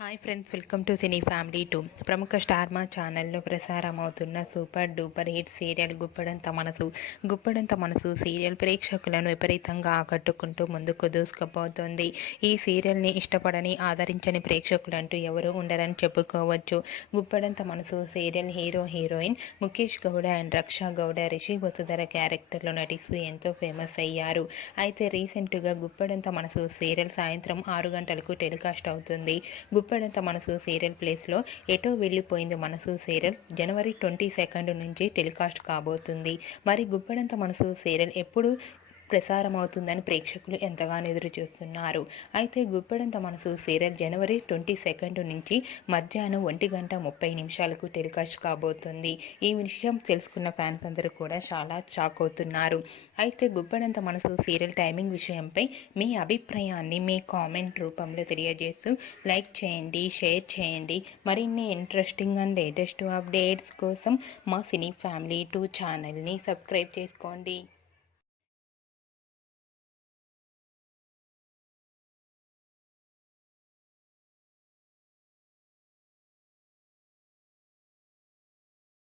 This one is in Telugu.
Hi friends welcome to cine family too ప్రముఖ స్టార్ మా ఛానల్లో ప్రసారమవుతున్న super duper hit serial Guppedantha Manasu Guppedantha Manasu serial ప్రేక్షకులను విపరీతంగా ఆకట్టుకుంటూ ముందుకు దూసుకుపోతుంది. ఈ సీరియల్ని ఇష్టపడని ఆదరించని ప్రేక్షకులంటూ ఎవరు ఉండరని చెప్పుకోవచ్చు. Guppedantha Manasu serial hero heroine Mukesh Gowda and Raksha Gowda Rishi Vasudhara క్యారెక్టర్లో నటిస్తూ ఎంతో ఫేమస్ అయ్యారు. అయితే రీసెంట్గా గుప్పడంత మనసు సీరియల్ సాయంత్రం ఆరు గంటలకు టెలికాస్ట్ అవుతుంది. గుప్పెడంత మనసు సీరియల్ ప్లేస్లో ఎటో వెళ్ళిపోయింది మనసు సీరియల్. జనవరి ట్వంటీ సెకండ్ నుంచి టెలికాస్ట్ కాబోతుంది. మరి గుప్పెడంత మనసు సీరియల్ ఎప్పుడు ప్రసారం అవుతుందని ప్రేక్షకులు ఎంతగానో ఎదురు చూస్తున్నారు అయితే గుప్పెడంత మనసు సీరియల్ జనవరి ట్వంటీ సెకండ్ నుంచి మధ్యాహ్నం ఒంటి గంట ముప్పై నిమిషాలకు టెలికాస్ట్ కాబోతుంది. ఈ విషయం తెలుసుకున్న ఫ్యాన్స్ అందరూ కూడా చాలా షాక్ అవుతున్నారు. అయితే గుప్పెడంత మనసు సీరియల్ టైమింగ్ విషయంపై మీ అభిప్రాయాన్ని మీ కామెంట్ రూపంలో తెలియజేస్తూ లైక్ చేయండి షేర్ చేయండి. మరిన్ని ఇంట్రెస్టింగ్ అండ్ లేటెస్ట్ అప్డేట్స్ కోసం మా సినీ ఫ్యామిలీ టూ ఛానల్ని సబ్స్క్రైబ్ చేసుకోండి.